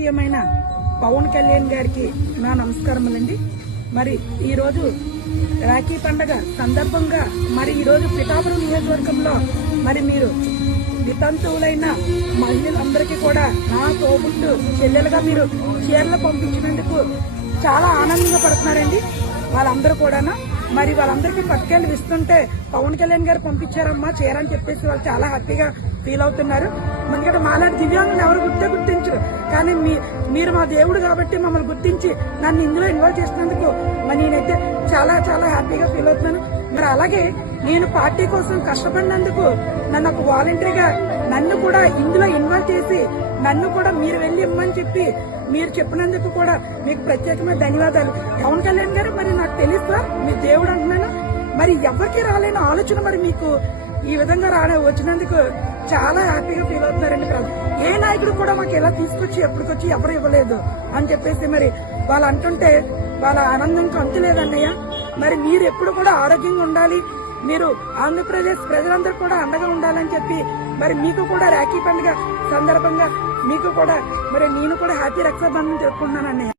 జనప్రియమైన పవన్ కళ్యాణ్ గారికి నా నమస్కారములండి. మరి ఈరోజు రాఖీ పండుగ సందర్భంగా మరి ఈరోజు పిఠాపురం నియోజకవర్గంలో మరి మీరు వితంతువులైన మహిళలందరికీ కూడా నా తోబుట్టు చెల్లెలుగా మీరు చీరలు పంపించినందుకు చాలా ఆనందంగా పడుతున్నారండి వాళ్ళందరూ కూడా. మరి వాళ్ళందరికీ పట్టుకెళ్ళి ఇస్తుంటే పవన్ కళ్యాణ్ గారు పంపించారమ్మా చీర అని చెప్పేసి వాళ్ళు చాలా హ్యాపీగా ఫీల్ అవుతున్నారు. ఎందుకంటే మాలాంటి దివ్యాంగులను ఎవరు గుర్తించరు, కానీ మీరు మా దేవుడు కాబట్టి మమ్మల్ని గుర్తించి నన్ను ఇందులో ఇన్వాల్వ్ చేసినందుకు మరి నేనైతే చాలా చాలా హ్యాపీగా ఫీల్ అవుతున్నాను. మరి అలాగే నేను పార్టీ కోసం కష్టపడినందుకు నన్ను ఒక వాలంటీర్గా నన్ను కూడా ఇందులో ఇన్వాల్వ్ చేసి నన్ను కూడా మీరు వెళ్ళి ఇమ్మని చెప్పి మీరు చెప్పినందుకు కూడా మీకు ప్రత్యేకమైన ధన్యవాదాలు. పవన్ కళ్యాణ్ గారు మరి నాకు తెలుసా మీ దేవుడు అంటున్నాను, మరి ఎవరికి రాలేని ఆలోచన మరి మీకు ఈ విధంగా వచ్చినందుకు చాలా హ్యాపీగా ఫీల్ అవుతున్నారండి. ఏ నాయకుడు కూడా మాకు ఎలా తీసుకొచ్చి ఎప్పటికొచ్చి ఎవరు ఇవ్వలేదు అని చెప్పేసి మరి వాళ్ళు అంటుంటే వాళ్ళ ఆనందంకి అంతు లేదన్నయ్య. మరి మీరు ఎప్పుడు కూడా ఆరోగ్యంగా ఉండాలి, మీరు ఆంధ్రప్రదేశ్ ప్రజలందరూ కూడా అండగా ఉండాలని చెప్పి మరి మీకు కూడా రాఖీ పండుగ సందర్భంగా మీకు కూడా మరి నేను కూడా హ్యాపీ రక్షాబంధన్ చెప్పుకుంటున్నాను అన్నయ్య.